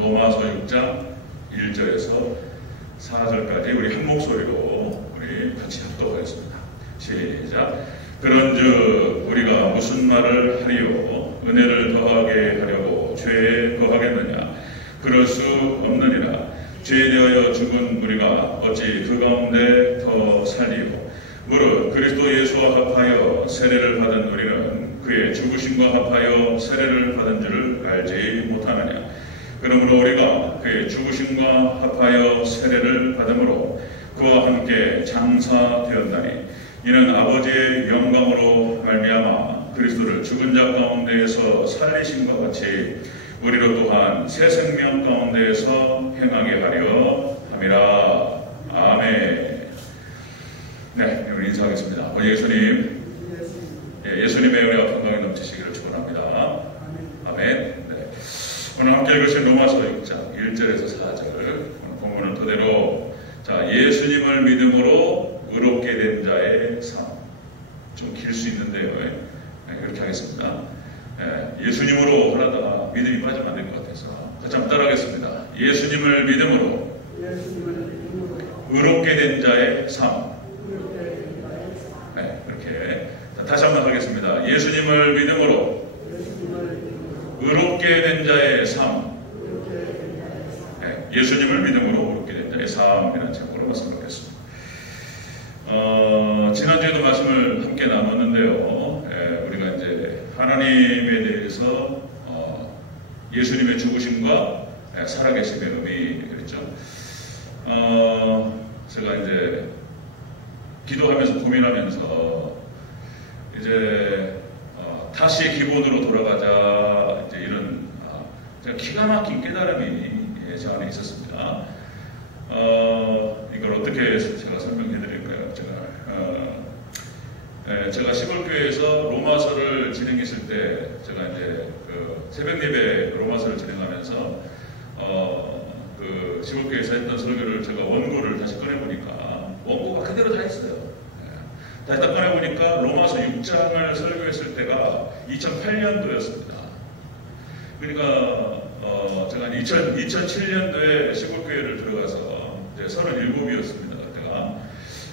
로마서 6장 1절에서 4절까지 우리 한 목소리로 우리 같이 합독하겠습니다. 시작. 그런즉 우리가 무슨 말을 하리요? 은혜를 더하게 하려고 죄에 거하겠느냐? 그럴 수 없느니라. 죄에 대하여 죽은 우리가 어찌 그 가운데 더 살리요? 무릇 그리스도 예수와 합하여 세례를 받은 우리는 그의 죽으심과 합하여 세례를 받은 줄을 알지 못하느냐? 그러므로 우리가 그의 죽으심과 합하여 세례를 받음으로 그와 함께 장사되었나니 이는 아버지의 영광으로 말미암아 그리스도를 죽은 자 가운데에서 살리심과 같이 우리로 또한 새 생명 가운데에서 행하게 하려 함이라. 아멘. 네, 오늘 인사하겠습니다. 예수님, 예수님의 은혜와 평강이 넘치시기를 축원합니다. 아멘. 네. 오늘 함께 읽으신 로마서 6장 1절에서 4절 오늘 본문은 토대로 예수님을 믿음으로 의롭게 된 자의 삶, 좀 길 수 있는데요. 그렇게 하겠습니다. 예수님으로 하다가 믿음이 빠지면 안 될 것 같아서 같이 한번 따라하겠습니다. 예수님을 믿음으로 의롭게 된 자의 삶. 네, 그렇게 다시 한번 하겠습니다. 예수님을 믿음으로 의롭게 된 자의 삶. 네, 예수님을 믿음으로 의롭게 된 자의 삶이라는 제목으로 말씀을 드렸습니다. 지난주에도 말씀을 함께 나눴는데요. 우리가 이제 하나님에 대해서 예수님의 죽으심과 살아계심의 의미 그랬죠. 제가 이제 기도하면서 고민하면서 이제 다시 기본으로 돌아가자 이제 이런 제가 기가 막힌 깨달음이 제 안에 있었습니다. 이걸 어떻게 제가 설명해 드릴까요? 제가 시골교회에서 로마서를 진행했을 때 제가 이제 그 새벽 예배 로마서를 진행하면서 그 시골교회에서 했던 설교를 제가 원고를 다시 꺼내보니까 원고가 그대로 다 했어요. 다시 딱 꺼내보니까 로마서 6장을 설교했을 때가 2008년도였습니다. 그러니까 제가 2007년도에 시골교회를 들어가서 이제 37이었습니다. 그때가.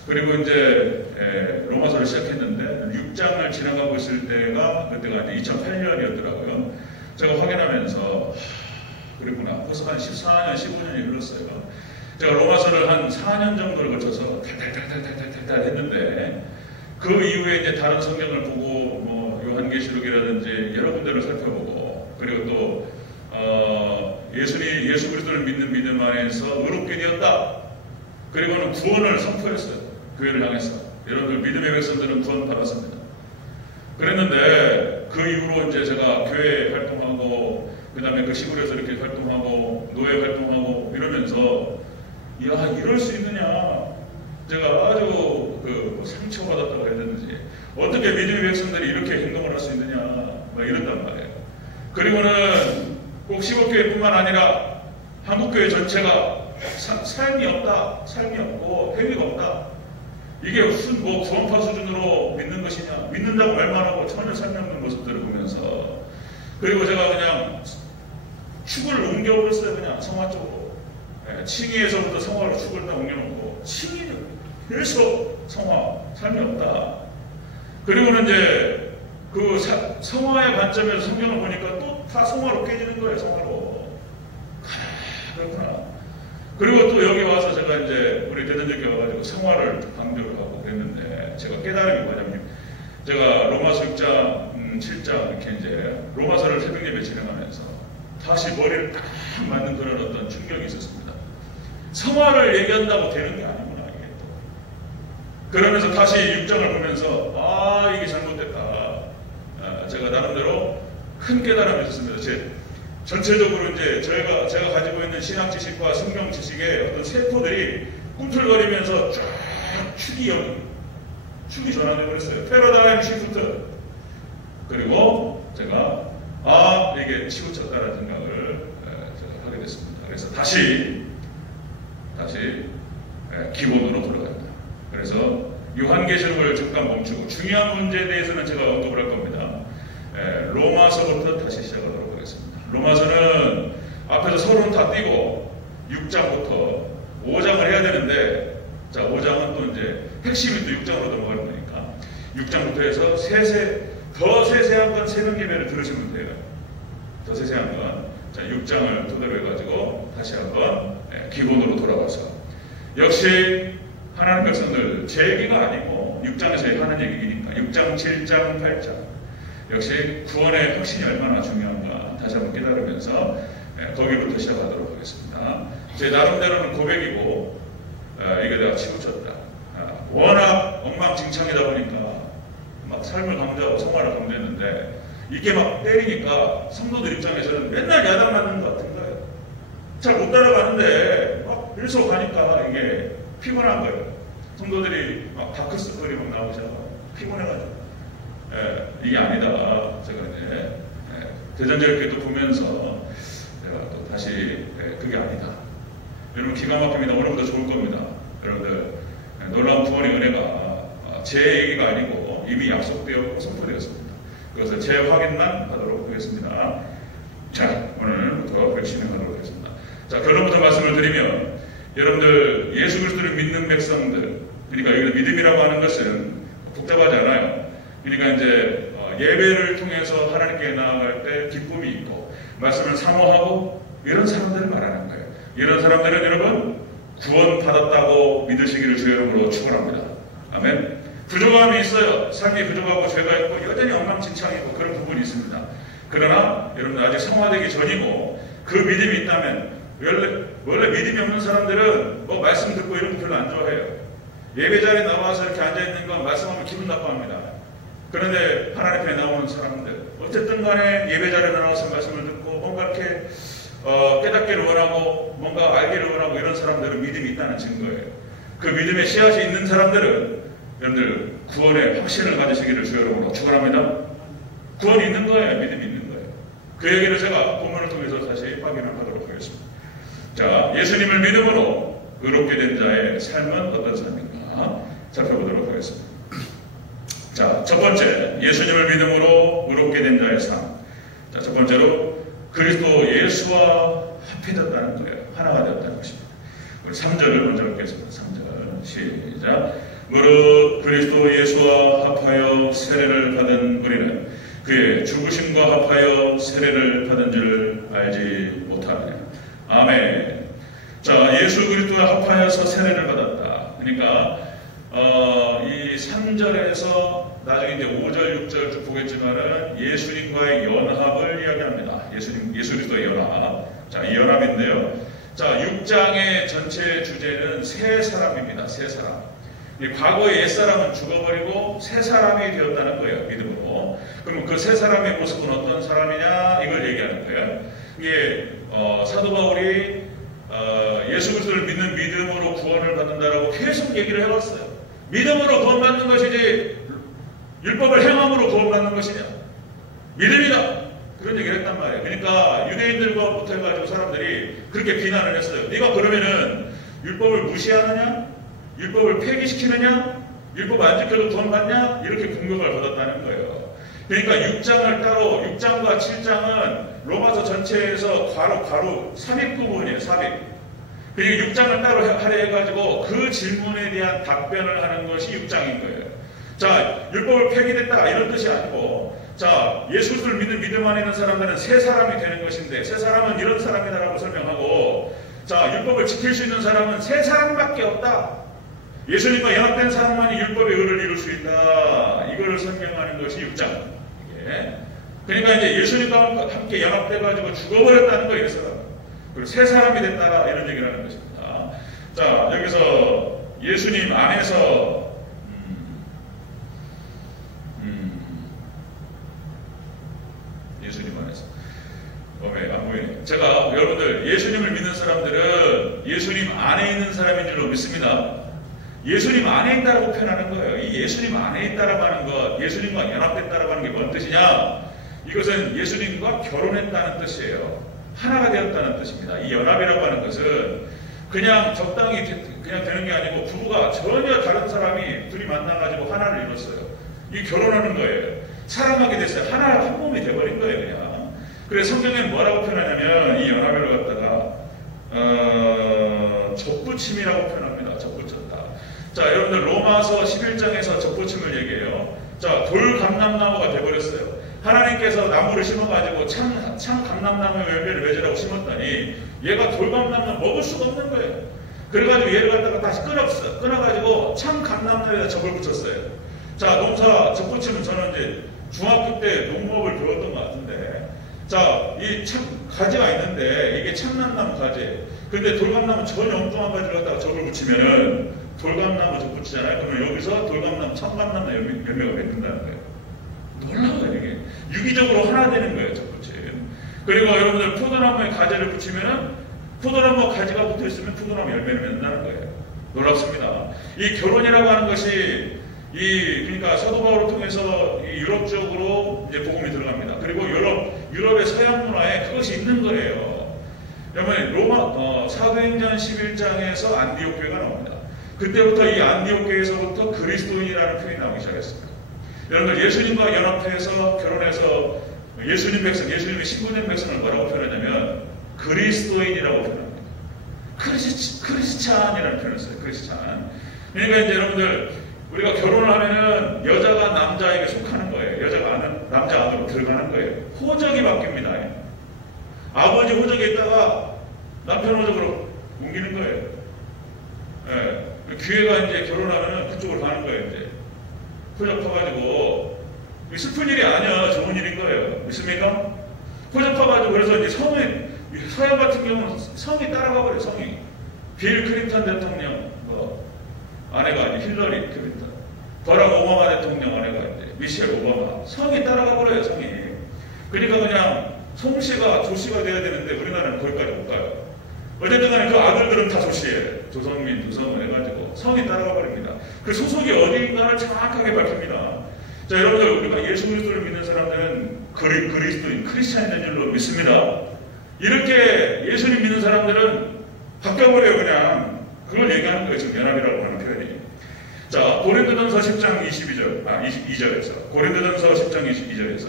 그리고 이제 로마서를 시작했는데 6장을 지나가고 있을 때가 그때가 이제 2008년이었더라고요. 제가 확인하면서 그랬구나. 벌써 한 14년, 15년이 흘렀어요. 제가 로마서를 한 4년 정도를 거쳐서 탈탈탈탈탈탈 했는데 그 이후에 이제 다른 성경을 보고 뭐 요한계시록이라든지 여러 군데를 살펴보고 그리고 또 예수 그리스도를 믿는 믿음 안에서 의롭게 되었다. 그리고는 구원을 선포했어요. 교회를 향해서. 여러분들 믿음의 백성들은 구원 받았습니다. 그랬는데 그 이후로 이제 제가 교회 활동하고 그 다음에 그 시골에서 이렇게 활동하고 노예 활동하고 이러면서 야 이럴 수 있느냐. 제가 아주 그 상처받았다고 해야 되는지 어떻게 믿음의 백성들이 이렇게 행동을 할 수 있느냐 막 이런단 말이에요. 그리고는 꼭 시골교회뿐만 아니라 한국교회 전체가 삶이 없다, 삶이 없고 행위가 없다. 이게 무슨 뭐 구원파 수준으로 믿는 것이냐? 믿는다고 말만 하고 전혀 삶이 없는 모습들을 보면서 그리고 제가 그냥 축을 옮겨버렸어요. 그냥 성화 쪽으로. 칭의에서부터 성화로 축을 다 옮겨놓고 칭의는 계속 성화, 삶이 없다. 그리고는 이제 그 성화의 관점에서 성경을 보니까 또 다 성화로 깨지는 거예요. 성화로. 그렇구나. 그리고 또 여기 와서 제가 이제 우리 대전역에 와가지고 성화를 강조를 하고 그랬는데 제가 깨달음이 뭐냐면 제가 로마서 6장, 7장 이렇게 이제 로마서를 새벽 예배 진행하면서 다시 머리를 딱 맞는 그런 어떤 충격이 있었습니다. 성화를 얘기한다고 되는 게 아니구나 이게 또. 그러면서 다시 6장을 보면서 이게 잘못됐다. 제가 나름대로 큰 깨달음이 있었습니다. 전체적으로 이제 제가 가지고 있는 신학 지식과 성경 지식의 어떤 세포들이 꿈틀거리면서 쫙 축이 전환돼 버렸어요. 패러다임 시프트. 그리고 제가 이게 치우쳤다는 생각을 제가 하게 됐습니다. 그래서 다시 기본으로 돌아갑니다. 그래서 요한계시록을 잠깐 멈추고 중요한 문제에 대해서는 제가 언급을 할 겁니다. 로마서부터 다시 시작하도록 하겠습니다. 로마서는 앞에서 서론 다 띄고 6장부터 5장을 해야 되는데, 자, 5장은 또 이제 핵심이 또 6장으로 넘어가는 거니까 6장부터 해서 더 세세한 건 세명개별을 들으시면 돼요. 더 세세한 건. 자, 6장을 토대로 해가지고 다시 한번 기본으로 돌아와서, 역시 하나님 백성들 제 얘기가 아니고 6장에서 하는 얘기니까 6장, 7장, 8장 역시 구원의 확신이 얼마나 중요한가 다시 한번 깨달으면서 거기부터 시작하도록 하겠습니다. 제 나름대로는 고백이고, 이게 내가 치우쳤다. 워낙 엉망진창이다 보니까 막 삶을 강조하고 성화를 강조했는데, 이게 막 때리니까 성도들 입장에서는 맨날 야단 맞는 것 같은 거예요. 잘 못 따라가는데 막 일소 가니까 이게 피곤한 거예요. 성도들이 막 다크서클이 막 나오셔서 피곤해가지고, 이게 아니다. 제가 이제 대전절기도 보면서 제가 또 다시 그게 아니다. 여러분 기가 막힙니다. 오늘부터 좋을 겁니다. 여러분들 놀라운 구원의 은혜가 제 얘기가 아니고 이미 약속되었고 선포되었습니다. 그것을 재확인만 하도록 하겠습니다. 자, 오늘부터 그렇게 진행하도록 하겠습니다. 자, 결론부터 말씀을 드리면, 여러분들 예수 그리스도를 믿는 백성들, 그러니까 여기 믿음이라고 하는 것은 복잡하지 않아요. 그러니까 이제 예배를 통해서 하나님께 나아갈 때 기쁨이 있고 말씀을 사모하고 이런 사람들을 말하는 거예요. 이런 사람들은 여러분 구원받았다고 믿으시기를 주의 이름으로 축원합니다. 아멘. 부족함이 있어요. 삶이 부족하고 죄가 있고 여전히 엉망진창이고 그런 부분이 있습니다. 그러나 여러분 아직 성화되기 전이고 그 믿음이 있다면, 원래 믿음이 없는 사람들은 뭐 말씀 듣고 이런 거 별로 안 좋아해요. 예배 자리에 나와서 이렇게 앉아있는 건 말씀하면 기분 나빠합니다. 그런데 하나님 앞에 나오는 사람들, 어쨌든 간에 예배 자리에 나와서 말씀을 듣고 뭔가 이렇게 깨닫기를 원하고 뭔가 알기를 원하고 이런 사람들은 믿음이 있다는 증거예요. 그 믿음의 씨앗이 있는 사람들은 여러분들 구원의 확신을 가지시기를 주의 이름으로 축원합니다. 구원이 있는 거예요. 믿음이 있는 거예요. 그 얘기를 제가 본문을 통해서 다시 확인을 하도록 하겠습니다. 자, 예수님을 믿음으로 의롭게 된 자의 삶은 어떤 삶인가 살펴보도록 하겠습니다. 자, 첫 번째, 예수님을 믿음으로 의롭게 된 자의 삶. 자, 첫 번째로 그리스도 예수와 합해졌다는 거예요. 하나가 되었다는 것입니다. 우리 3절을 먼저 읽겠습니다. 3절 시작. 무릇 그리스도 예수와 합하여 세례를 받은 우리는 그의 죽으심과 합하여 세례를 받은 줄 알지 못하느냐. 아멘. 자, 예수 그리스도와 합하여서 세례를 받았다. 그러니까 이 3절에서 나중에 이제 5절, 6절 쭉 보겠지만은 예수님과의 연합을 이야기합니다. 예수 그리스도의 연합. 자, 이 연합인데요. 자, 6장의 전체 주제는 새 사람입니다. 새 사람. 과거의 옛사람은 죽어버리고 새 사람이 되었다는 거예요. 믿음으로. 그럼 그 새 사람의 모습은 어떤 사람이냐? 이걸 얘기하는 거예요. 이게 사도 바울이 예수 그리스도를 믿는 믿음으로 구원을 받는다라고 계속 얘기를 해왔어요. 믿음으로 구원받는 것이지 율법을 행함으로 구원받는 것이냐? 믿음이다. 그런 얘기를 했단 말이에요. 그러니까 유대인들과부터 해가지고 사람들이 그렇게 비난을 했어요. 네가 그러면은 율법을 무시하느냐? 율법을 폐기시키느냐? 율법 안 지켜도 구원받냐? 이렇게 공격을 받았다는 거예요. 그러니까 6장을 따로, 6장과 7장은 로마서 전체에서 괄호 삽입 부분이에요. 삽입. 그리고 6장을 따로 하려 해가지고 그 질문에 대한 답변을 하는 것이 6장인 거예요. 자, 율법을 폐기됐다 이런 뜻이 아니고, 자, 예수 그리스도를 믿는 믿음 안에 있는 사람들은 새 사람이 되는 것인데, 새 사람은 이런 사람이다라고 설명하고, 자, 율법을 지킬 수 있는 사람은 새 사람밖에 없다. 예수님과 연합된 사람만이 율법의 의를 이룰 수 있다. 이걸 설명하는 것이 6장. 그러니까 이제 예수님과 함께 연합돼가지고 죽어버렸다는 거예요. 그리고 새 사람이 됐다. 이런 얘기를 하는 것입니다. 자, 여기서 예수님 안에서 예수님 안에서 왜 안 보이네. 제가 여러분들 예수님을 믿는 사람들은 예수님 안에 있는 사람인 줄로 믿습니다. 예수님 안에 있다라고 표현하는 거예요. 이 예수님 안에 있다라고 하는 것, 예수님과 연합됐다라고 하는 게 뭔 뜻이냐? 이것은 예수님과 결혼했다는 뜻이에요. 하나가 되었다는 뜻입니다. 이 연합이라고 하는 것은 그냥 적당히 그냥 되는 게 아니고 부부가 전혀 다른 사람이 둘이 만나가지고 하나를 이뤘어요. 이 결혼하는 거예요. 사랑하게 됐어요. 하나 한 몸이 돼버린 거예요. 그냥. 그래서 성경에는 뭐라고 표현하냐면 이 연합을 갖다가 접붙임이라고 표현합니다. 접붙였다. 자, 여러분들 로마서 11장에서 접붙임을 얘기해요. 자, 돌감람나무가 돼버렸어요. 하나님께서 나무를 심어가지고 참 감람나무 열매를 맺으라고 심었더니 얘가 돌감람나무 먹을 수가 없는 거예요. 그래가지고 얘를 갖다가 다시 끊어가지고 참 감람나무에다 접을 붙였어요. 자, 농사 접붙이면 저는 이제 중학교 때 농업을 배웠던 것 같은데, 자, 이 참 가지가 있는데 이게 참남나무 가지. 근데 돌감나무 전혀 엉뚱한 가지를 갖다가 접을 붙이면은 돌감나무 접 붙이잖아요. 그러면 여기서 돌감나무 참감나무 열매가 맺는다는 거예요. 놀라워요, 이게. 유기적으로 하나 되는 거예요, 접붙임. 그리고 여러분들 포도나무에 가지를 붙이면은 포도나무 가지가 붙어 있으면 포도나무 열매를 맺는다는 거예요. 놀랍습니다. 이 결혼이라고 하는 것이 그러니까 사도 바울을 통해서 이 유럽 쪽으로 이제 복음이 들어갑니다. 그리고 유럽의 서양 문화에 그것이 있는 거예요. 여러분 사도행전 11장에서 안디옥 교회가 나옵니다. 그때부터 이 안디옥 교회에서부터 그리스도인이라는 표현이 나오기 시작했습니다. 여러분들 예수님과 연합해서 결혼해서 예수님의 신부된 백성을 뭐라고 표현하냐면 그리스도인이라고 표현합니다. 크리스찬이라는 표현을 써요. 크리스찬. 그러니까 이제 여러분들 우리가 결혼을 하면은 여자가 남자에게 속하는 거예요. 여자가 남자 안으로 들어가는 거예요. 호적이 바뀝니다. 아버지 호적에 있다가 남편 호적으로 옮기는 거예요. 예. 기회가 이제 결혼하면은 그쪽으로 가는 거예요. 이제 호적 퍼가지고 슬픈 일이 아니야. 좋은 일인 거예요. 믿습니까? 호적 퍼가지고 그래서 이제 서양 같은 경우는 성이 따라가 버려요. 성이 빌 클린턴 대통령 아내가 이제 힐러리 클린턴, 버락 오바마 대통령 아내가 이제 미셸 오바마, 성이 따라가 버려요. 성이. 그러니까 그냥 송씨가 조씨가 돼야 되는데 우리나라는 거기까지 못 가요. 어쨌든 간에 그 아들들은 다 조씨예요. 조성민, 두성을 해가지고 성이 따라가 버립니다. 그 소속이 어디인가를 정확하게 밝힙니다. 자, 여러분들 우리가 예수 그리스도를 믿는 사람들은 그리스도인, 크리스찬인 줄로 믿습니다. 이렇게 예수님 믿는 사람들은 바뀌어버려요. 그냥 그걸 얘기하는 거예요. 지금 연합이라고 하는 표현이. 자, 고린도전서 10장 22절에서 고린도전서 10장 22절에서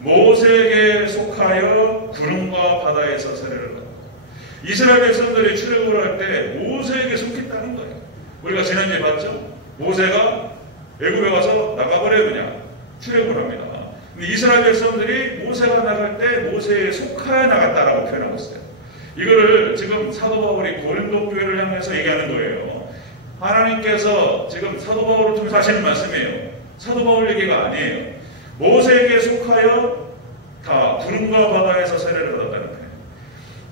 모세에게 속하여 구름과 바다에서 세례를 받고 이스라엘 백성들이 출애굽을 할 때 모세에게 속했다는 거예요. 우리가 지난주에 봤죠? 모세가 애굽에 가서 나가버려요. 그냥 출애굽을 합니다. 근데 이스라엘 백성들이 모세가 나갈 때 모세에 속하여 나갔다라고 표현하고 있어요. 이거를 지금 사도 바울이 고린도 교회를 향해서 얘기하는 거예요. 하나님께서 지금 사도 바울을 통해서 하시는 말씀이에요. 사도 바울 얘기가 아니에요. 모세에게 속하여 다 구름과 바다에서 세례를 받았다는 거예요.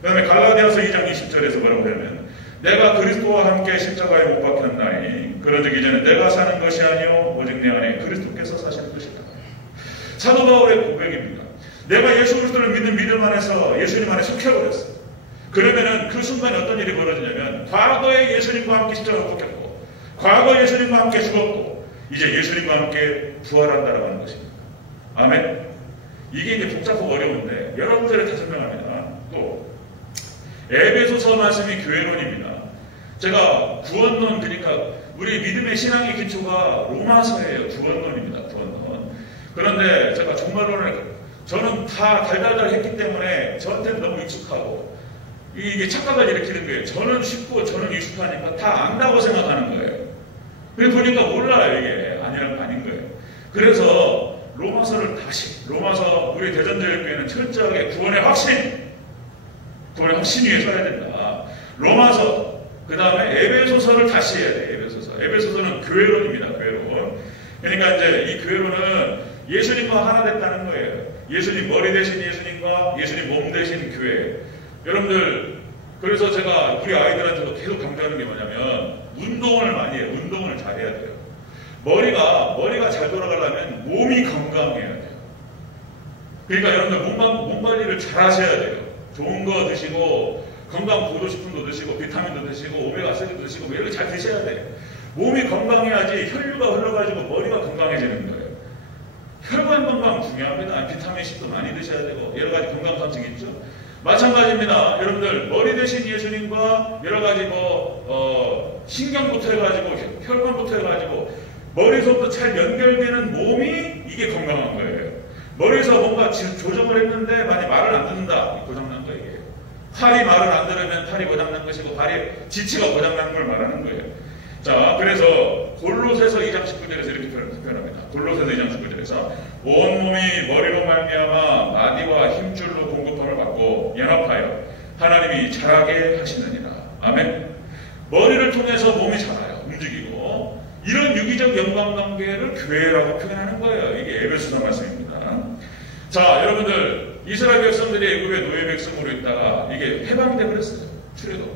그 다음에 갈라디아서 2장 20절에서 뭐라고 하냐면 내가 그리스도와 함께 십자가에 못 박혔나니 그러기 전에 내가 사는 것이 아니요 오직 내 안에 그리스도께서 사시는 것이다. 사도 바울의 고백입니다. 내가 예수 그리스도를 믿는 믿음 안에서 예수님 안에 속혀버렸어요. 그러면은 그 순간에 어떤 일이 벌어지냐면 과거에 예수님과 함께 십자가에 못 박혔고 과거에 예수님과 함께 죽었고 이제 예수님과 함께 부활한다라고 하는 것입니다. 아멘. 이게 이제 복잡하고 어려운데 여러분들에 다 설명합니다. 또 에베소서 말씀이 교회론입니다. 제가 구원론, 그러니까 우리 믿음의 신앙의 기초가 로마서예요. 구원론입니다. 구원론. 그런데 제가 종말론을 저는 다 달달달 했기 때문에 저한테는 너무 익숙하고 이게 착각을 일으키는 거예요. 저는 쉽고 저는 익숙하니까 다 안다고 생각하는 거예요. 그래 보니까 몰라요. 이게 아닌 거예요. 그래서 로마서를 다시, 로마서 우리 대전제일교회는 철저하게 구원의 확신 위에 서야 된다. 로마서, 그 다음에 에베소서를 다시 해야 돼요. 에베소서는 교회론입니다. 교회론. 그러니까 이제 이 교회론은 예수님과 하나 됐다는 거예요. 예수님 머리 대신 예수님과 예수님 몸 대신 교회. 여러분들, 그래서 제가 우리 아이들한테도 계속 강조하는 게 뭐냐면 운동을 많이 해요. 운동을 잘 해야 돼요. 머리가 잘 돌아가려면 몸이 건강해야 돼요. 그러니까 여러분들 몸 관리를 잘 하셔야 돼요. 좋은 거 드시고 건강 보조식품도 드시고 비타민도 드시고 오메가3도 드시고 이런 거 잘 드셔야 돼요. 몸이 건강해야지 혈류가 흘러가지고 머리가 건강해지는 거예요. 혈관 건강 중요합니다. 비타민C도 많이 드셔야 되고 여러 가지 건강 상식이 있죠. 마찬가지입니다. 여러분들 머리 대신 예수님과 여러 가지 신경부터 해가지고 혈관부터 해가지고 머리서부터 잘 연결되는 몸이 이게 건강한 거예요. 머리에서 뭔가 조정을 했는데 만약 말을 안 듣는다. 고장난 거예요. 이게. 팔이 말을 안 들으면 팔이 고장난 것이고 발이 지치가 고장난 걸 말하는 거예요. 자, 그래서 골로새서 2장 19절에서 이렇게 표현합니다. 골로새서 2장 19절에서 온몸이 머리로 말미암아 마디와 힘줄로 공급함을 받고 연합하여 하나님이 자라게 하시느니라. 아멘. 머리를 통해서 몸이 자라요. 움직이고. 이런 유기적 영광관계를 교회라고 표현하는 거예요. 이게 에베소서 말씀입니다. 자, 여러분들 이스라엘 백성들이 애굽의 노예 백성으로 있다가 이게 해방돼 버렸어요. 출애굽.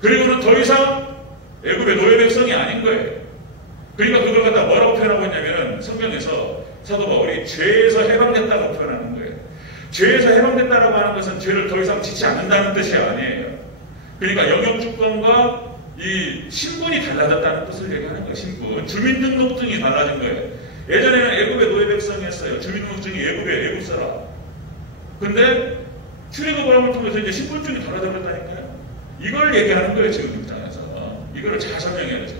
그리고는 더 이상 애굽의 노예 백성이 아닌 거예요. 그러니까 그걸 갖다 뭐라고 표현하고 있냐면은 성경에서 사도 바울이 죄에서 해방됐다고 표현하는 거예요. 죄에서 해방됐다라고 하는 것은 죄를 더 이상 짓지 않는다는 뜻이 아니에요. 그러니까 영역주권과 이 신분이 달라졌다는 뜻을 얘기하는 거예요. 신분. 주민등록증이 달라진 거예요. 예전에는 애굽의 노예 백성이었어요. 주민등록증이 애굽 사람. 근데 출애굽을 함을 통해서 이제 신분증이 달라져 버렸다니까요. 이걸 얘기하는 거예요. 지금 입장에서. 이거를 잘 설명해야죠.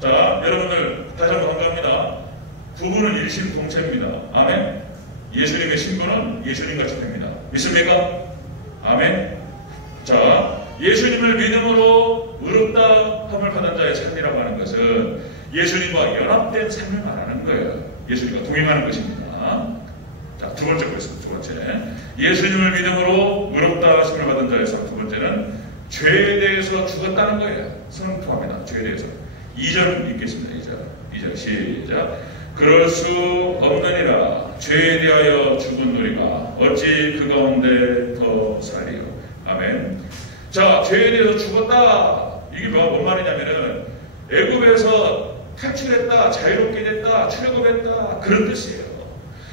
자, 여러분들 다시 한번 반갑습니다. 부부는 일심동체입니다. 아멘. 예수님의 신분은 예수님같이 됩니다. 믿습니까? 아멘. 자, 예수님을 믿음으로 의롭다 함을 받은 자의 삶이라고 하는 것은 예수님과 연합된 삶을 말하는 거예요. 예수님과 동행하는 것입니다. 자, 두 번째 보겠습니다. 두 번째. 예수님을 믿음으로 의롭다 하심을 받은 자의 삶. 두 번째는 죄에 대해서 죽었다는 거예요. 선포합니다. 죄에 대해서. 2절 읽겠습니다. 2절 시작. 그럴 수 없느니라. 죄에 대하여 죽은 우리가 어찌 그 가운데 더 살리요. 아멘. 자, 죄에 대해서 죽었다. 이게 뭔 말이냐면은 애굽에서 탈출했다, 자유롭게 됐다, 출애굽했다, 그런 뜻이에요.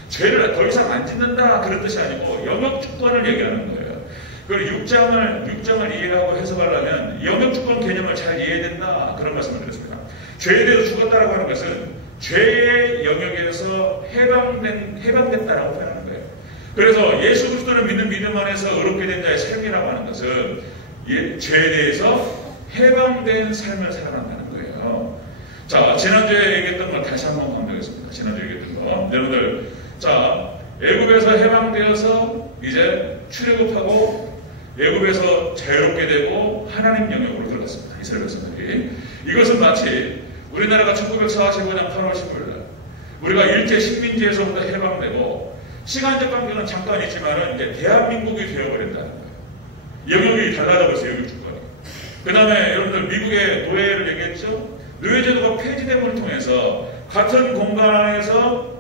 죄를 더 이상 안 짓는다, 그런 뜻이 아니고 영역주권을 얘기하는 거예요. 그리고 6장을 이해하고 해석하려면 영역주권 개념을 잘 이해해야 된다, 그런 말씀을 드렸습니다. 죄에 대해서 죽었다라고 하는 것은 죄의 영역에서 해방됐다라고 표현하는 거예요. 그래서 예수 그리스도를 믿는 믿음 안에서 의롭게 된 자의 삶이라고 하는 것은 죄에 대해서 해방된 삶을 살아간다는 거예요. 자, 지난주에 얘기했던 걸 다시 한번 강조하겠습니다. 지난주에 얘기했던 거. 여러분들, 자, 애굽에서 해방되어서 이제 출애굽하고 애굽에서 자유롭게 되고 하나님 영역으로 들어갔습니다. 이스라엘 백성들이. 이것은 마치 우리나라가 1945년 8월 15일 우리가 일제 식민지에서부터 해방되고 시간적 관계는 잠깐 있지만은 이제 대한민국이 되어버린다는 거예요. 영역이 달라져버렸어요. 영역 주권이. 그 다음에 여러분들 미국의 노예를 얘기했죠. 노예제도가 폐지됨을 통해서 같은 공간 안에서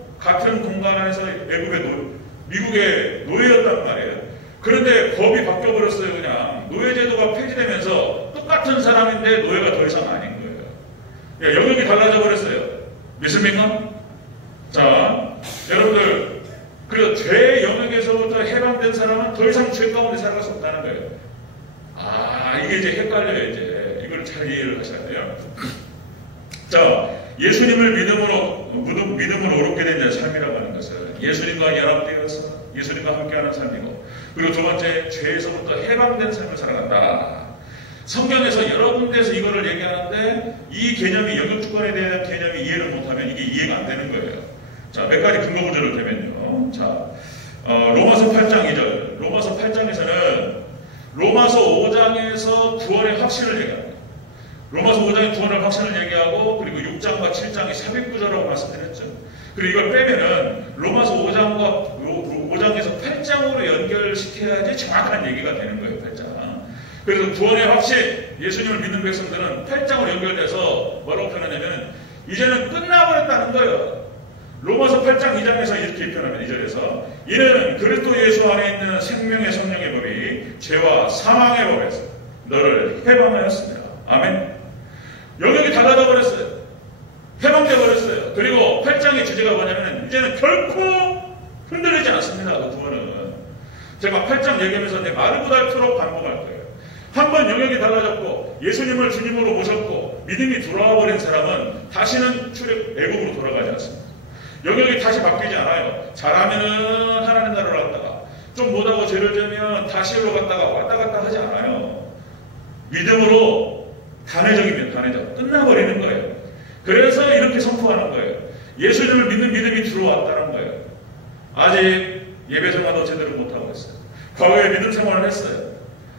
미국의 노예였단 말이에요. 그런데 법이 바뀌어버렸어요. 그냥 노예제도가 폐지되면서 똑같은 사람인데 노예가 더 이상 아닌 거예요. 영역이 달라져 버렸어요. 믿습니까? 자, 여러분들, 그리고 죄의 영역에서부터 해방된 사람은 더 이상 죄 가운데 살아갈 수 없다는 거예요. 아, 이게 이제 헷갈려요. 이제 이걸 잘 이해를 하셔야 돼요. 자, 예수님을 믿음으로 의롭게 된 자의 삶이라고 하는 것은 예수님과 연합되어서 예수님과 함께하는 삶이고, 그리고 두 번째, 죄에서부터 해방된 삶을 살아간다. 성경에서 여러 군데에서 이거를 얘기하는데 이 개념이 영역주권에 대한 개념이 이해를 못하면 이게 이해가 안 되는 거예요. 자, 몇 가지 근거 구절을 대면요. 자, 로마서 8장 2절. 로마서 8장에서는 로마서 5장에서 구원의 확신을 얘기합니다. 로마서 5장의 구원의 확신을 얘기하고, 그리고 6장과 7장이 삽입구조라고 말씀드렸죠. 그리고 이걸 빼면은 로마서 5장에서 8장으로 연결시켜야지 정확한 얘기가 되는 거예요. 8장. 그래서 구원의 확신, 예수님을 믿는 백성들은 8장으로 연결돼서 뭐라고 표현하냐면 이제는 끝나버렸다는 거예요. 로마서 8장 2장에서 이렇게 표현합니다. 2절에서 이는 그리스도 예수 안에 있는 생명의 성령의 법이 죄와 사망의 법에서 너를 해방하였습니다. 아멘. 영역이 달라져 버렸어요. 해방돼 버렸어요. 그리고 8장의 주제가 뭐냐면 이제는 결코 흔들리지 않습니다. 그 구원은. 제가 8장 얘기하면서 내 말을 못할수록 반복할 거예요. 한번 영역이 달라졌고 예수님을 주님으로 모셨고 믿음이 돌아와 버린 사람은 다시는 애굽으로 돌아가지 않습니다. 영역이 다시 바뀌지 않아요. 잘하면은 하나님 나라로 갔다가 좀 못하고 죄를 지으면 다시로 갔다가 왔다 갔다 하지 않아요. 믿음으로 단회적이면 단회적 끝나버리는 거예요. 그래서 이렇게 선포하는 거예요. 예수님을 믿는 믿음이 들어왔다는 거예요. 아직 예배 생활도 제대로 못하고 있어요. 과거에 믿음 생활을 했어요.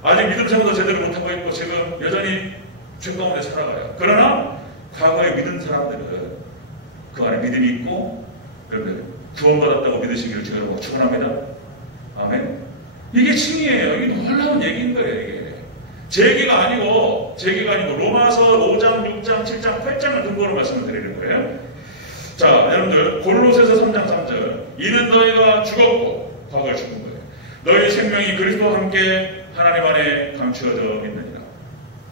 아직 믿음 생활도 제대로 못하고 있고 지금 여전히 죄 가운데 살아가요. 그러나 과거에 믿은 사람들은 그 안에 믿음이 있고 여러분들 구원받았다고 믿으시기를 주여로 축원합니다. 아멘. 이게 칭의예요. 이게 놀라운 얘기인 거예요. 이게 제 얘기가 아니고 로마서 5장, 6장, 7장, 8장을 근거로 말씀을 드리는 거예요. 자, 여러분들 골로새서 3장 3절 이는 너희가 죽었고 과거에 죽은 거예요. 너희 생명이 그리스도와 함께 하나님 안에 감추어져 있느니라.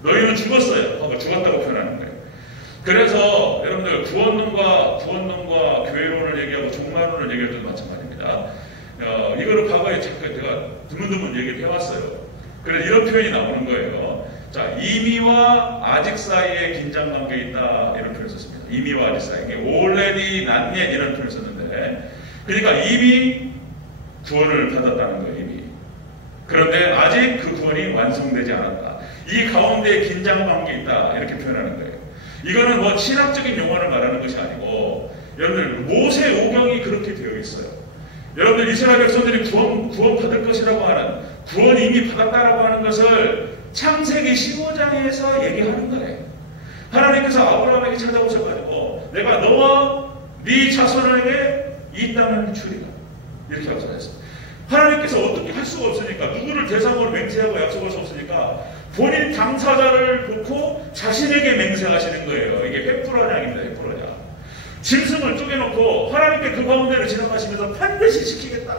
너희는 죽었어요. 과거 죽었다고 표현하는 거예요. 그래서 여러분들 구원론과 교회론을 얘기하고 종말론을 얘기할 때도 마찬가지입니다. 이거를 과거에 제가 드문드문 얘기를 해왔어요. 그래서 이런 표현이 나오는 거예요. 자, 이미와 아직 사이에 긴장관계에 있다 이런 표현을 썼습니다. 이미와 아직 사이에 already not yet 이런 표현을 썼는데 그러니까 이미 구원을 받았다는 거예요. 이미. 그런데 아직 그 구원이 완성되지 않았다. 이 가운데 긴장관계에 있다 이렇게 표현하는 거예요. 이거는 뭐 신학적인 용어를 말하는 것이 아니고 여러분들 모세 오경이 그렇게 되어 있어요. 여러분들 이스라엘 백성들이 구원 받을 것이라고 하는 구원 이미 받았다라고 하는 것을 창세기 15장에서 얘기하는 거예요. 하나님께서 아브라함에게 찾아오셔가지고 내가 너와 네 자손에게 이 땅을 주리라 이렇게 약속했어요. 하나님께서 어떻게 할 수가 없으니까 누구를 대상으로 맹세하고 약속할 수 없으니까 본인 당사자를 놓고 자신에게 맹세하시는 거예요. 이게 횃불화장입니다. 횃불화장. 짐승을 쪼개놓고 하나님께 그 가운데를 지나가시면서 반드시 지키겠다.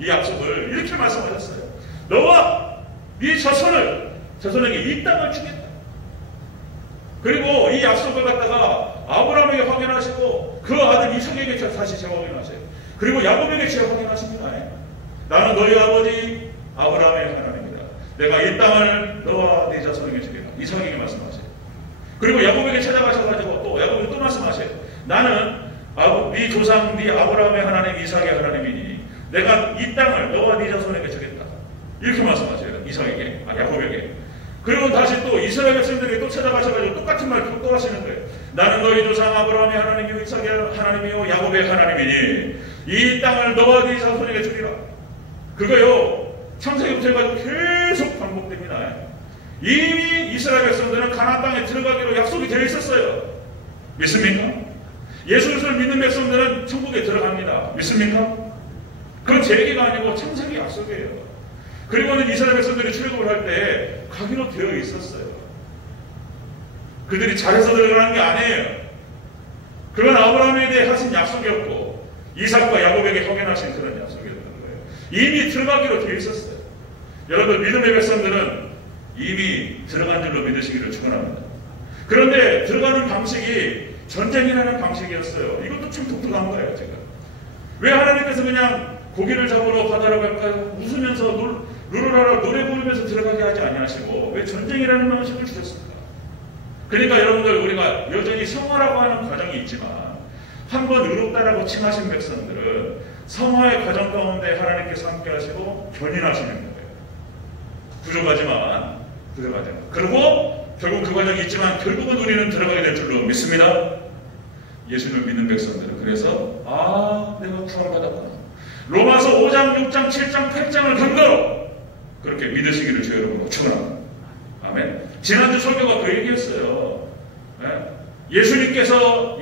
이 약속을 이렇게 말씀하셨어요. 너와 네 자손에게 이 땅을 주겠다. 그리고 이 약속을 갖다가 아브라함에게 확인하시고 그 아들 이삭에게 다시 재확인하세요. 그리고 야곱에게 재확인하십니다. 나는 너희 아버지 아브라함의 하나님이다. 내가 이 땅을 너와 네 자손에게 주겠다. 이삭에게 말씀하세요. 그리고 야곱에게 찾아가셔가지고 또 야곱에게 또 말씀하세요. 나는 네 조상 네 아브라함의 하나님 이삭의 하나님이니 내가 이 땅을 너와 네 자손에게 주겠다. 이렇게 말씀하세요. 이삭에게, 야곱에게. 그리고 다시 또 이스라엘 백성들에게 또 찾아가셔가지고 똑같은 말 또 하시는 거예요. 나는 너희 조상 아브라함의 하나님이요 이삭의 하나님이요 야곱의 하나님이니 이 땅을 너와 네 자손에게 주리라. 그거요 창세기부터 해가지고 계속 반복됩니다. 이미 이스라엘 백성들은 가나안 땅에 들어가기로 약속이 되어 있었어요. 믿습니까? 예수 그리스도를 믿는 백성들은 천국에 들어갑니다. 믿습니까? 그건 제 얘기가 아니고 창세기 약속이에요. 그리고는 이스라엘 백성들이 출애굽을 할 때 가기로 되어 있었어요. 그들이 잘해서 들어가는 게 아니에요. 그건 아브라함에 대해 하신 약속이었고 이삭과 야곱에게 확인하신 그런 약속이었던 거예요. 이미 들어가기로 되어 있었어요. 여러분 믿음의 백성들은 이미 들어간 줄로 믿으시기를 축원합니다. 그런데 들어가는 방식이 전쟁이라는 방식이었어요. 이것도 참 독특한 거예요. 지금 왜 하나님께서 그냥 고기를 잡으러 바다로 갈까요? 웃으면서 룰루라라 노래 부르면서 들어가게 하지 아니하시고 왜 전쟁이라는 방식을 주셨습니까? 그러니까 여러분들 우리가 여전히 성화라고 하는 과정이 있지만 한번 의롭다라고 칭하신 백성들은 성화의 과정 가운데 하나님께서 함께 하시고 견인하시는 거예요. 부족하지만 그리고 결국 그 과정이 있지만 결국은 우리는 들어가게 될 줄로 믿습니다. 예수를 믿는 백성들은 그래서 내가 구원받았구나. 로마서 5장, 6장, 7장, 8장을 근거로 그렇게 믿으시기를 주여 여러분 축원합니다. 아멘. 지난주 설교가 그 얘기였어요. 예수님께서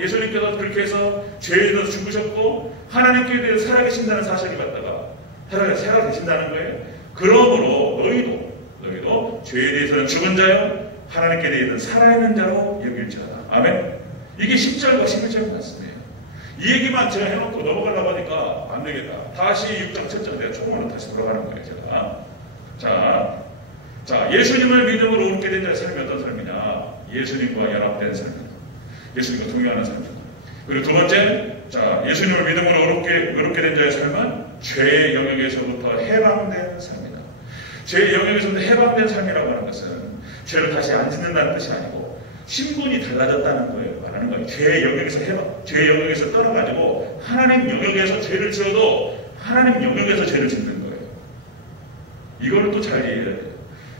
그렇게 해서 죄에 대해서 죽으셨고 하나님께 대해서 살아계신다는 사실을 갖다가 살아계신다는 거예요. 그러므로 너희도 죄에 대해서는 죽은 자요 하나님께 대해서는 살아있는 자로 여길지어다. 아멘. 이게 10절과 11절 말씀이에요. 이 얘기만 제가 해놓고 넘어가려고 하니까 안 되겠다. 다시 6장 7장 내가 조금만 다시 돌아가는 거예요. 제가 자 예수님을 믿음으로 얻게 된 자의 삶이 어떤 삶이냐? 예수님과 연합된 삶이다. 예수님과 동의하는 삶이다. 그리고 두 번째, 예수님을 믿음으로 얻게 된 자의 삶은 죄의 영역에서부터 해방된 삶이다. 죄의 영역에서부터 해방된 삶이라고 하는 것은 죄를 다시 안 짓는다는 뜻이 아니고 신분이 달라졌다는 거예요. 말하는 거예요. 죄의 영역에서 떠나가지고 하나님 영역에서 죄를 지어도 하나님 영역에서 죄를 짓는 거예요. 이거를 또 잘 이해해야 돼요.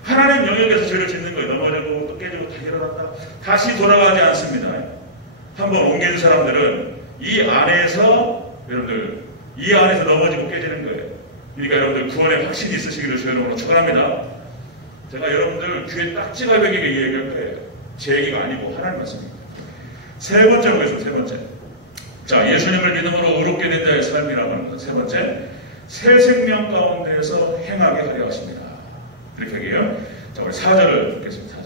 하나님 영역에서 죄를 짓는 거예요. 넘어지고 또 깨지고 다 일어났다. 다시 돌아가지 않습니다. 한번 옮긴 사람들은 이 안에서 넘어지고 깨지는 거예요. 그러니까 여러분들 구원의 확신이 있으시기를 주여 여러분으로 축원합니다. 제가 여러분들 귀에 딱지갈매기게 얘기할 거예요. 제 얘기가 아니고 하나님 말씀입니다. 세 번째 보겠습니다. 세 번째. 자, 예수님을 믿음으로 의롭게 된 자의 삶이라고 하는 것. 세 번째, 새 생명 가운데에서 행하게 하려 하십니다. 이렇게 얘기해요. 자, 우리 4절을 읽겠습니다. 4절.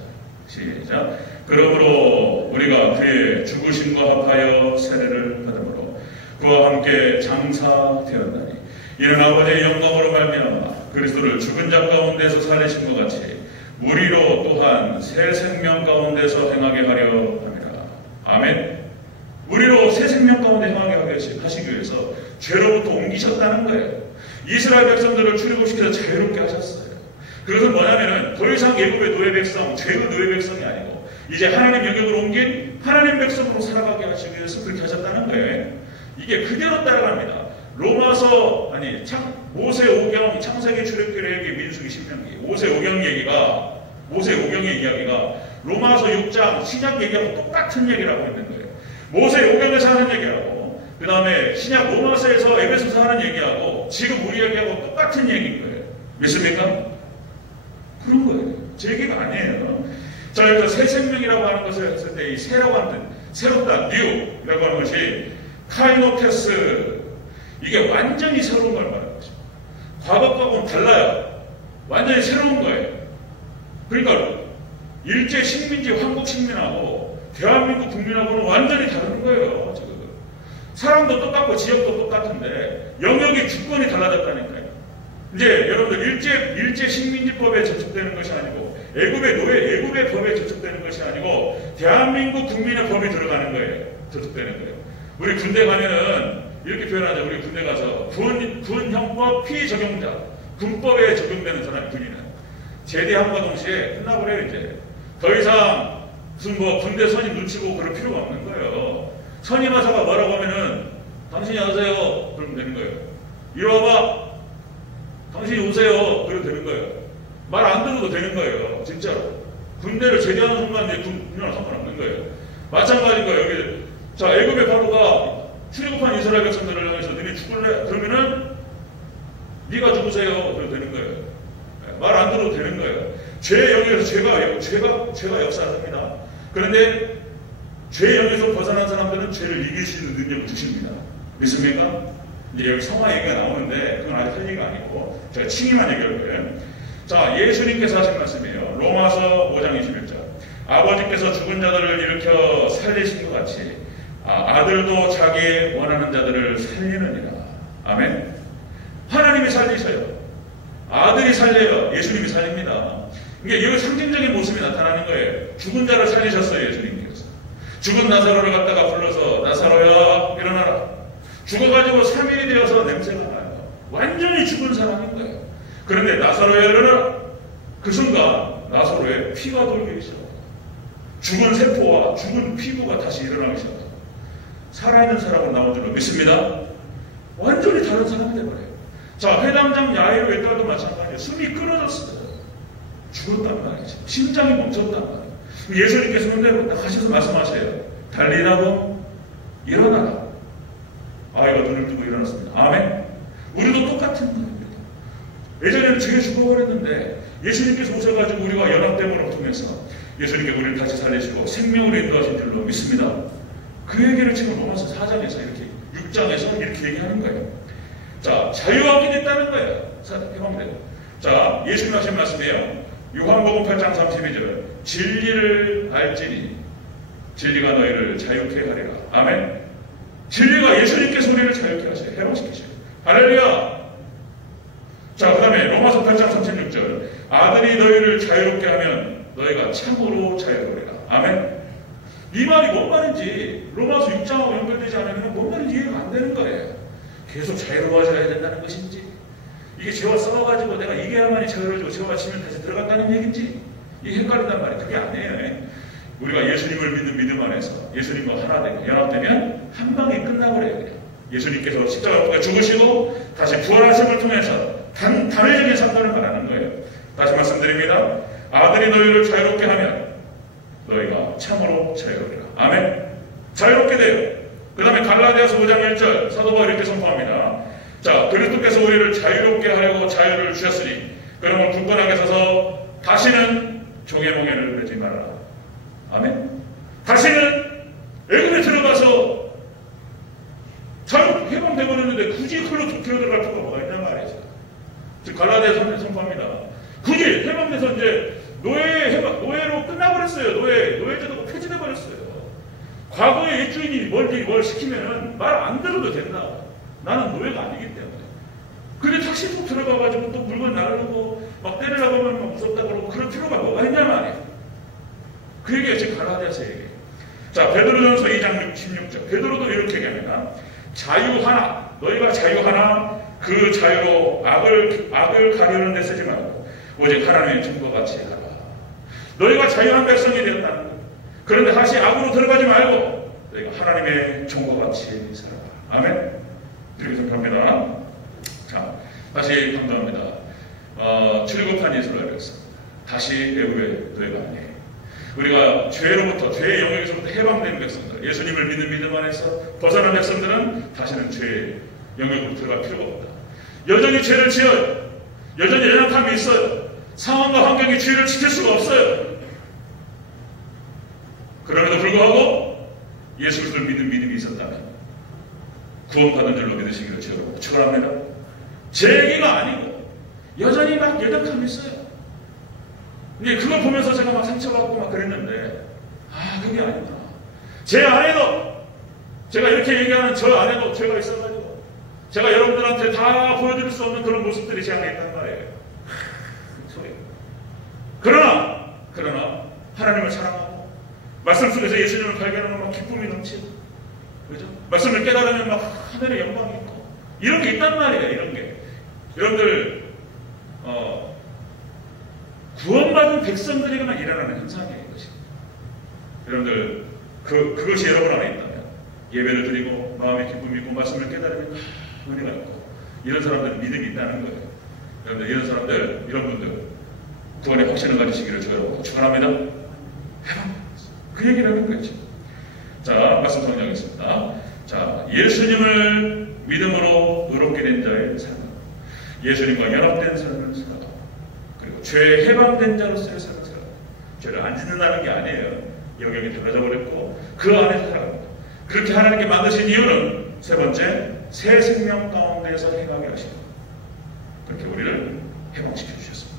시작. 그러므로 우리가 그의 죽으심과 합하여 세례를 받음으로 그와 함께 장사되었나니 이는 아버지의 영광으로 말미암아 그리스도를 죽은 자 가운데서 살리신 것 같이 우리로 또한 새 생명 가운데서 행하게 하려 합니다. 아멘. 우리로 새 생명 가운데 행하게 하시기 위해서 죄로부터 옮기셨다는 거예요. 이스라엘 백성들을 출애굽시켜서 자유롭게 하셨어요. 그것은 뭐냐면은 더 이상 애굽의 노예 백성, 죄의 노예 백성이 아니고 이제 하나님 영역으로 옮긴 하나님 백성으로 살아가게 하시기 위해서 그렇게 하셨다는 거예요. 이게 그대로 따라갑니다. 로마서 모세 오경 창세기 출애굽기 레위기 민수기 신명기 모세 오경의 이야기가 로마서 6장 신약 얘기하고 똑같은 얘기라고 있는 거예요. 모세 오경에서 하는 얘기하고 그 다음에 신약 로마서에서 에베소서 하는 얘기하고 지금 우리 얘기하고 똑같은 얘기인 거예요. 믿습니까? 그런 거예요. 제 얘기가 아니에요. 자, 여기서 새 생명이라고 하는 것을 했을 때 이 새라고 하는 새롭다, 뉴라고 하는 것이 카이노테스, 이게 완전히 새로운 걸 말하는 것입니다. 과거하고는 달라요. 완전히 새로운 거예요. 그러니까 일제 식민지 한국 식민하고 대한민국 국민하고는 완전히 다른 거예요. 지금 사람도 똑같고 지역도 똑같은데 영역의 주권이 달라졌다니까요. 이제 여러분들 일제 식민지법에 저촉되는 것이 아니고 애굽의 법에 저촉되는 것이 아니고 대한민국 국민의 법이 들어가는 거예요. 저촉되는 거예요. 우리 군대 가면은 이렇게 표현하죠. 우리 군대 가서 군형법 피적용자, 군법에 적용되는 사람이 군인은 제대함과 동시에 끝나버려요. 이제 더 이상 무슨 군대 선임 눈치 보고 그럴 필요가 없는 거예요. 선임 하사가 뭐라고 하면은 당신이 하세요. 그러면 되는 거예요. 이리 와봐. 당신이 오세요. 그러면 되는 거예요. 말 안 들어도 되는 거예요. 진짜로. 군대를 제대하는 순간 이제 군인은 상관없는 거예예요. 마찬가지인 거예요. 여기 자, 애굽의 바로가 출애굽한 이스라엘 백성들을 향해서 너네 죽을래? 그러면은 네가 죽으세요. 그러면 되는 거예요. 말 안 들어도 되는 거예요. 죄의 영역에서 죄가 역사합니다. 그런데 죄의 영역에서 벗어난 사람들은 죄를 이길 수 있는 능력을 주십니다. 믿습니까? 이제 여기 성화 얘기가 나오는데 그건 아직 할 얘기가 아니고 제가 칭의만 얘기할 거예요. 자, 예수님께서 하신 말씀이에요. 로마서 5장 21절. 아버지께서 죽은 자들을 일으켜 살리신 것 같이 아들도 자기의 원하는 자들을 살리느니라. 아멘. 하나님이 살리셔요. 아들이 살려요. 예수님이 살립니다. 이게 여기 상징적인 모습이 나타나는 거예요. 죽은 자를 살리셨어요. 예수님께서. 죽은 나사로를 갖다가 불러서 나사로야 일어나라. 죽어가지고 3일이 되어서 냄새가 나요. 완전히 죽은 사람인 거예요. 그런데 나사로야 일어나라. 그 순간 나사로에 피가 돌기 시작해요. 죽은 세포와 죽은 피부가 다시 일어나기 시작해요. 살아있는 사람은 나온 줄로 믿습니다. 완전히 다른 사람이 되어버려요. 자, 회당장 야이로 웨달도 마찬가지예요. 숨이 끊어졌어요. 죽었단 말이죠. 심장이 멈췄단 말이에요. 예수님께서 근데 하셔서 말씀하세요. 달리라고 일어나라. 아이가 눈을 뜨고 일어났습니다. 아멘. 우리도 똑같은 겁니다. 예전에는 죄에 죽어버렸는데 예수님께서 오셔가지고 우리와 연합됨으로 통해서 예수님께 우리를 다시 살리시고 생명으로 인도하신 줄로 믿습니다. 그 얘기를 지금 로마서 4장에서 이렇게 6장에서 이렇게 얘기하는 거예요. 자, 자유와 얻게 됐다는 거예요. 해보면 돼요. 자, 예수님 하신 말씀이에요. 요한복음 8장 32절. 진리를 알지니 진리가 너희를 자유케 하리라. 아멘. 진리가 예수님께서 우리를 자유케 하셔요. 해방시키셔요. 할렐루야. 자, 그 다음에 로마서 8장 36절. 아들이 너희를 자유롭게 하면 너희가 참으로 자유로우리라. 아멘. 이 말이 뭔 말인지 로마서 6장하고 연결되지 않으면 뭔 말인지 이해가 안 되는 거예요. 계속 자유로워져야 된다는 것인지, 이게 죄와 싸워가지고 내가 이겨야만이 자유로워지고 죄와 치면 다시 들어간다는 얘기인지, 이게 헷갈린단 말이에요. 그게 아니에요. 우리가 예수님을 믿는 믿음 안에서 예수님과 하나 되고 연합되면 한 방에 끝나버려요. 그냥. 예수님께서 십자가에 죽으시고 다시 부활하심을 통해서 단회적인 사건을 말하는 거예요. 다시 말씀드립니다. 아들이 너희를 자유롭게 하면 너희가 참으로 자유로우리라. 아멘. 자유롭게 돼요. 그 다음에 갈라디아서 5장 1절 사도 바울이 이렇게 선포합니다. 자, 그리스도께서 우리를 자유롭게 하려고 자유를 주셨으니 그러면 굳건하게 서서 다시는 종의 몽에를 그러지 말아라. 아멘. 다시는 애굽에 들어가서 잘 해방되버렸는데 굳이 그걸로 들어갈 필요가 뭐가 있냐 말이죠. 즉 갈라디아서 선포합니다. 굳이 해방돼서 이제 노예로 끝나버렸어요. 노예제도가 폐지돼버렸어요. 과거의 옛주인이 뭘 시키면은 말 안 들어도 된다. 나는 노예가 아니기 때문에. 근데 택시 톡 들어가가지고 또 물건 나르고 막 때리려고 하면 막 무섭다고 그러고 그럴 필요가 뭐가 있냐 말이에요. 그 얘기가 지금 갈라디아서 얘기해요. 자, 베드로전서 2장 16절. 베드로도 이렇게 얘기합니다. 자유하나, 너희가 자유하나 그 자유로 악을 가리우는 데 쓰지 말고 오직 하나님의 증거가 같이 하라. 너희가 자유한 백성이 되었다는 것. 그런데 다시 악으로 들어가지 말고 너희가 하나님의 종과 같이 살아라. 아멘. 이렇게 생각합니다. 자, 다시 강조합니다. 출국한 이스라엘 백성. 다시 애굽의 노예가 아니에요. 우리가 죄로부터, 죄의 영역에서부터 해방된 백성들, 예수님을 믿는 믿음 안에서 벗어난 백성들은 다시는 죄의 영역으로 들어갈 필요가 없다. 여전히 죄를 지어요. 여전히 연약함이 있어요. 상황과 환경이 죄를 지킬 수가 없어요. 그럼에도 불구하고 예수 그리스도를 믿는 믿음이 있었다면 구원받은 줄로 믿으시기를 주여 축원합니다. 제 얘기가 아니고 여전히 막 연약함이 있어요. 근데 그걸 보면서 제가 막 상처받고 막 그랬는데 그게 아니구나. 제 안에도 제가 이렇게 얘기하는 저 안에도 죄가 있어가지고 제가 여러분들한테 다 보여드릴 수 없는 그런 모습들이 제 안에 있단 말이에요. 그러나 하나님을 사랑하고 말씀 속에서 예수님을 발견하면 막 기쁨이 넘치고, 그죠? 말씀을 깨달으면 막 하늘의 영광이 있고 이런 게 있단 말이에요. 이런 게 여러분들 구원받은 백성들에게만 일어나는 현상이에요. 이것이. 여러분들 그것이 여러분 안에 있다면 예배를 드리고 마음에 기쁨이 있고 말씀을 깨달으면 은혜가 있고 이런 사람들은 믿음이 있다는 거예요. 여러분들 이런 사람들, 이런 분들 구원의 확신을 가지시기를 저희로 축원합니다. 그 얘기를 하는 거죠. 자, 말씀 정리하겠습니다. 자, 예수님을 믿음으로 의롭게 된 자의 삶, 예수님과 연합된 삶을 살아가고, 그리고 죄에 해방된 자로서의 삶을 살아가고, 죄를 안 짓는다는 게 아니에요. 영역이 들어져 버렸고 그 안에 살아갑니다. 그렇게 하나님께 만드신 이유는 세 번째, 새 생명 가운데서 행하게 하시고 그렇게 우리를 해방시켜 주셨습니다.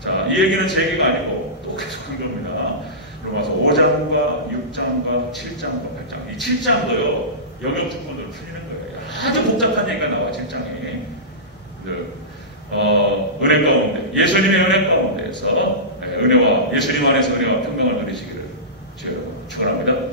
자, 이 얘기는 제 얘기가 아니고 또 계속 강조합니다. 로마서 5장과 6장과 7장과 8장. 이 7장도요, 영역 주권으로 풀리는 거예요. 아주 복잡한 얘기가 나와, 7장이. 은혜 가운데, 예수님의 은혜 가운데에서 은혜와, 예수님 안에서 은혜와 평강을 누리시기를 축원합니다.